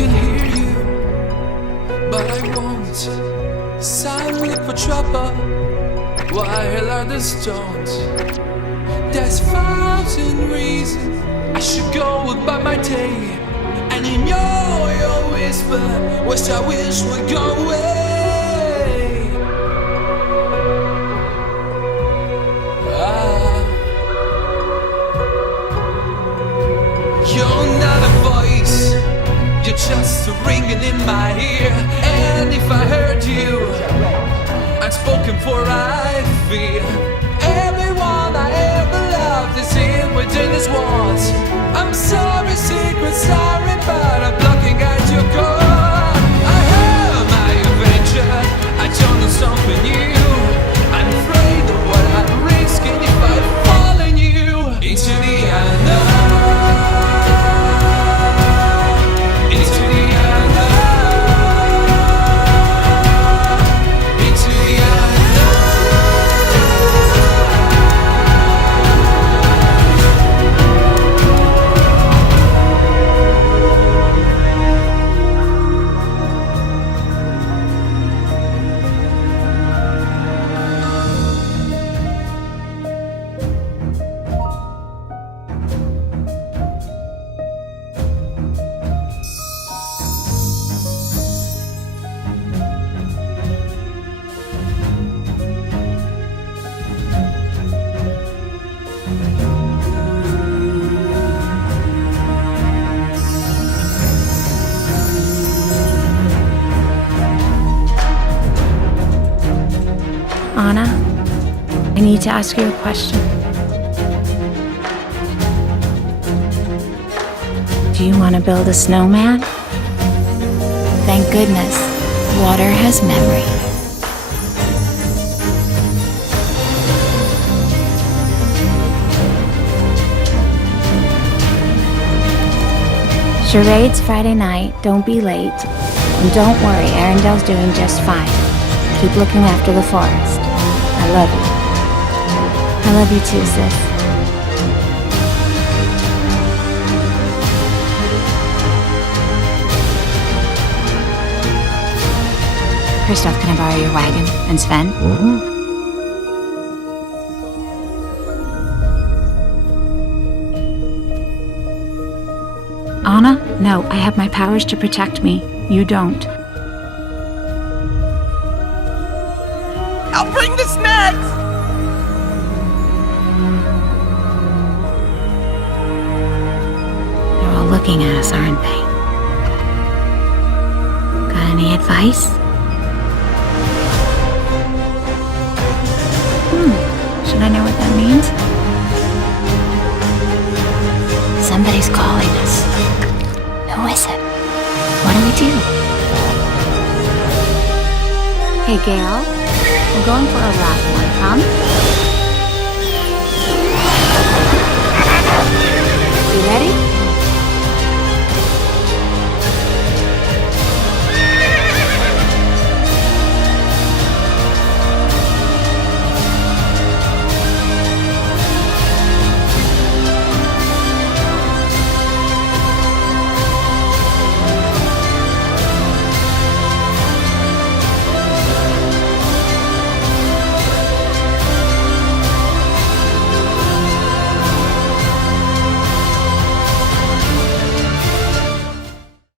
can hear you, but I won't. Silently for trouble, while others don't. There's 1,000 reasons I should go about my day, and in your whisper, which I wish would go away. You're not a voice, you're just a ringing in my ear. And if I heard you, unspoken for I fear. Everyone I ever loved is here within these walls. I'm sorry, secret, sorry, but I'm looking at your core. I have my adventure, I don't know something new. I'm afraid of what I'm risking if I fall in you into the unknown. Into the unknown. Into the Anna, I need to ask you a question. Do you want to build a snowman? Thank goodness, water has memory. Charade's Friday night, don't be late. And don't worry, Arendelle's doing just fine. Keep looking after the forest. I love you. I love you too, sis. Kristoff, can I borrow your wagon? And Sven? Anna? No, I have my powers to protect me. You don't. I'll bring the snacks! They're all looking at us, aren't they? Got any advice? Should I know what that means? Somebody's calling us. Who is it? What do we do? Hey, Gail. We're going for a ride. Wanna come?